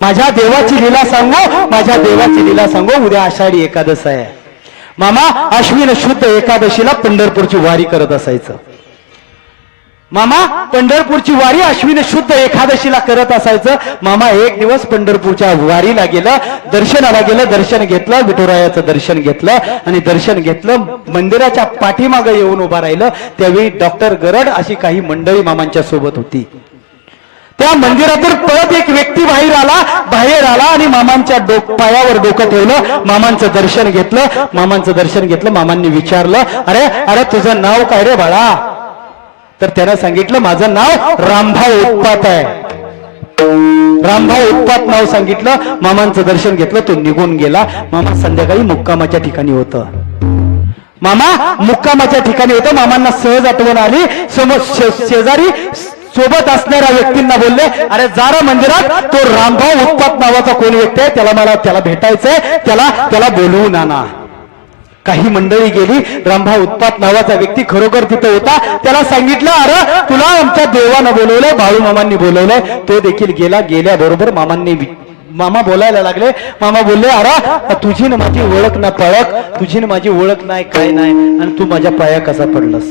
माझ्या देवाची लीला सांगू, माझ्या देवाची लीला सांगू. उद्या आषाढी एकादश आहे मामा. अश्विन शुद्ध एकादशीला पंढरपूरची वारी करत असायचं मामा. पंढरपूरची वारी अश्विन शुद्ध एकादशीला करत असायचं मामा. एक दिवस पंढरपूरच्या वारीला गेलं, दर्शनाला गेलं, दर्शन घेतलं, विठुरायाचं दर्शन घेतलं आणि दर्शन घेतलं. मंदिराच्या पाठीमागे येऊन उभा राहिलं. त्यावेळी डॉक्टर गरड अशी काही मंडळी मामांच्या सोबत होती. त्या मंदिरातून पळत एक व्यक्ती बाहेर आला आणि मामांच्या पायावर डोकं ठेवलं. मामांचं दर्शन घेतलं, मामांचं दर्शन घेतलं. मामांनी विचारलं, अरे अरे तुझं नाव काय रे बाळा? तर त्यानं सांगितलं, माझं नाव रामभाऊ उत्पात आहे. रामभाऊ उत्पात नाव सांगितलं. मामांचं दर्शन घेतलं, तो निघून गेला. मामा संध्याकाळी मुक्कामाच्या ठिकाणी होतं. मामा मुक्कामाच्या ठिकाणी होतं. मामांना सहज आठवण आली. शेजारी सोबत असणाऱ्या व्यक्तींना बोलले, अरे जारा मंदिरात तो रामभाऊ उत्पात नावाचा कोण व्यक्ती आहे, त्याला भेटायचंय, त्याला बोलवून आणा. काही मंडळी गेली. रामभाऊ उत्पात नावाचा व्यक्ती खरोखर तिथं होता. त्याला सांगितलं, अरे तुला आमच्या देवानं बोलवलंय, बाळू मामांनी बोलवलंय. तो देखील गेला. गेल्याबरोबर मामा बोलायला लागले. मामा बोलले, अरे तुझी ना माझी ओळख ना पळक, तुझी ना माझी ओळख नाही, काय नाही, आणि तू माझ्या पाया कसा पडलास?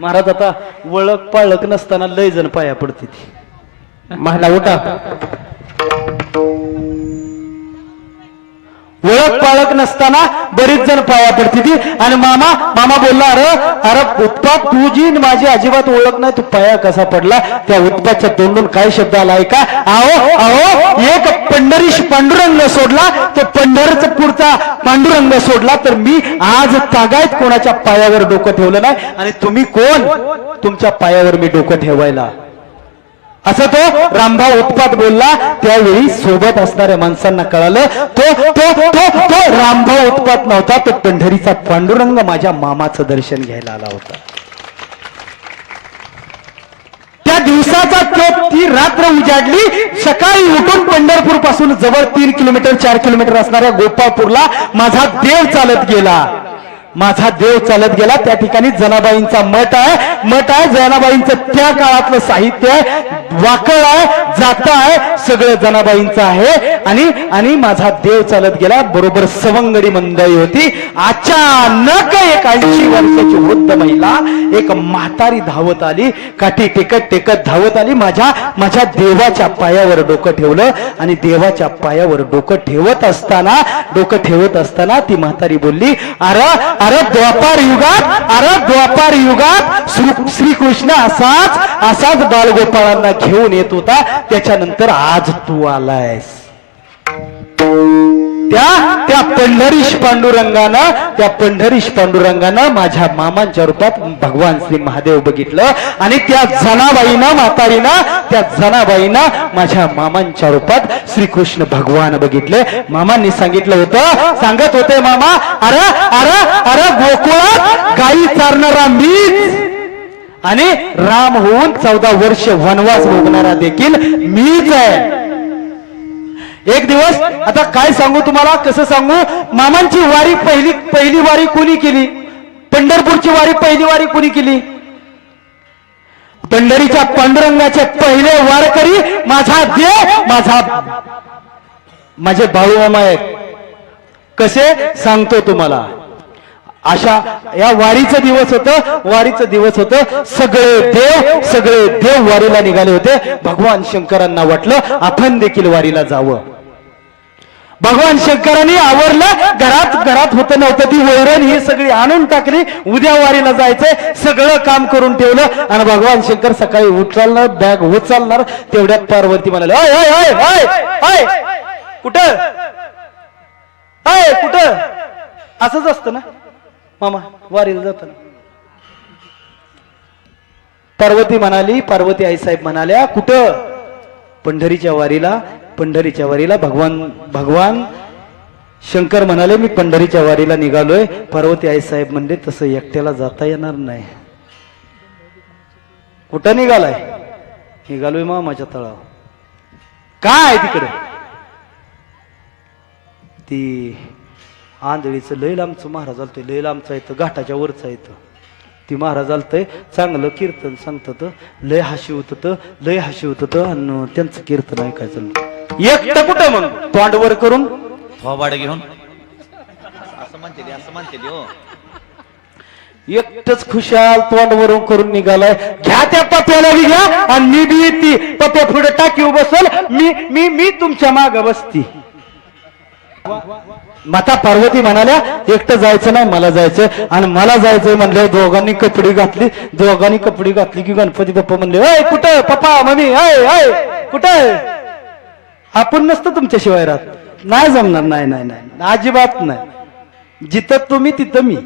महाराज, आता ओळख पाळक नसताना लय जण पाया पडते ती. मला उठा. ओळख पाळक नसताना बरीच जण पाया पडते ती. आणि मामा बोलला, अरे उत्पात तुझी माझी अजिबात ओळख नाही, तू पाया कसा पडला? त्या उत्पातच्या तोंडून काय शब्द आलाय का? अहो एक पंढरीश पांडुरंग सोडला, तो पंढरपूरचा पांडुरंग सोडला, तर मी आज तागायत कोणाच्या पायावर डोकं ठेवलं नाही. आणि तुम्ही कोण तुमच्या पायावर मी डोकं ठेवायला? असं तो रामभाऊ उत्पात बोलला. त्यावेळी सोबत असणाऱ्या माणसांना कळालं, तो रामभाऊ उत्पात नव्हता, तो पंढरीचा पांडुरंग माझ्या मामाचं दर्शन घ्यायला आला होता. त्या दिवसाचा ती रात्र उजाडली. सकाळी उठून पंढरपूर पासून जवळ 3 किलोमीटर 4 किलोमीटर असणाऱ्या गोपाळपूरला माझा देव चालत गेला. त्या ठिकाणी जनाबाईंचा मठ आहे. जनाबाईंचं त्या काळातलं साहित्य आहे, वाकळ आहे, जाता आहे, सगळं जनाबाईंचं आहे. आणि माझा देव चालत गेला. बरोबर सवंगडी मंडळी होती. अचानक एक 80 वर्षाची वृद्ध महिला, एक म्हातारी धावत आली. काठी टेकत धावत आली. माझ्या देवाच्या पायावर डोकं ठेवलं. आणि देवाच्या पायावर डोकं ठेवत असताना ती म्हातारी बोलली, अरे द्वापार युगात श्रीकृष्ण असाच बालगोपाळांना घेऊन येत होता. त्याच्यानंतर आज तू आलायस. त्या पंढरीश पांडुरंगानं माझ्या मामांच्या रूपात भगवान श्री महादेव बघितलं. आणि त्या जनाबाईनं माझ्या मामांच्या रूपात श्रीकृष्ण भगवान बघितले. मामांनी सांगत होते मामा, अरे गोकुळात गायी चारणारा मीच, आणि राम होऊन 14 वर्ष वनवास भोगणारा देखील मीच आहे. एक दिवस, आता काय सांगू तुम्हाला, कसं सांगू? मामांची वारी पहिली वारी कोणी केली? पंढरपूरची वारी पहिली वारी कोणी केली? पंढरीच्या पांडुरंगाचे पहिले वारकरी माझा देव, माझे बाळू मामा आहेत. कसे सांगतो तुम्हाला. अशा या वारीचं दिवस होतं. सगळे देव वारीला निघाले होते. भगवान शंकरांना वाटलं आपण देखील वारीला जावं. भगवान शंकरांनी आवरलं. घरात होतं नव्हतं ती वैरण ही सगळी आणून टाकली. उद्या वारीला जायचंय, सगळं काम करून ठेवलं. आणि भगवान शंकर सकाळी उचलणार, बॅग उचलणार, तेवढ्यात पार्वती म्हणाले, कुठं? असंच असतं ना मामा वारीला जाताना. पार्वती आईसाहेब म्हणाल्या, कुठं? पंढरीच्या वारीला. भगवान शंकर म्हणाले, मी पंढरीच्या वारीला निघालोय. पार्वती आईसाहेब म्हणले, तसं एकट्याला जाता येणार नाही. कुठं निघालाय? निघालोय मामाच्या तळावर. काय तिकडे? ती आंधळीचं लय लांबचं महाराज आलतोय, लय लांबचा येतं, घाटाच्या वरचा येतं. ती महाराज आलतय चांगलं कीर्तन सांगतात लय हशी होत लय हशी होत आणि त्यांचं कीर्तन ऐकायचं एकटं कुठं मग तोंडवर करून थोबाड घेऊन असं म्हणते हो. एकटच खुशाल तोंडवरून करून निघालाय घ्या त्या पप्याला बी घ्या आणि मी बी ती पप्या पुढे टाकीव बसल मी मी मी तुमच्या माग बसती. माता पार्वती म्हणाल्या एकटं जायचं नाही मला जायचं आणि मला जायचंय म्हणल्यावर दोघांनी कपडी घातली की गणपती बाप्पा म्हणले अय कुठं पप्पा मम्मी अय अय कुठं आपण नसतं तुमच्याशिवाय राहत नाही जमणार नाही नाही नाही अजिबात नाही जिथं तुम्ही तिथं मी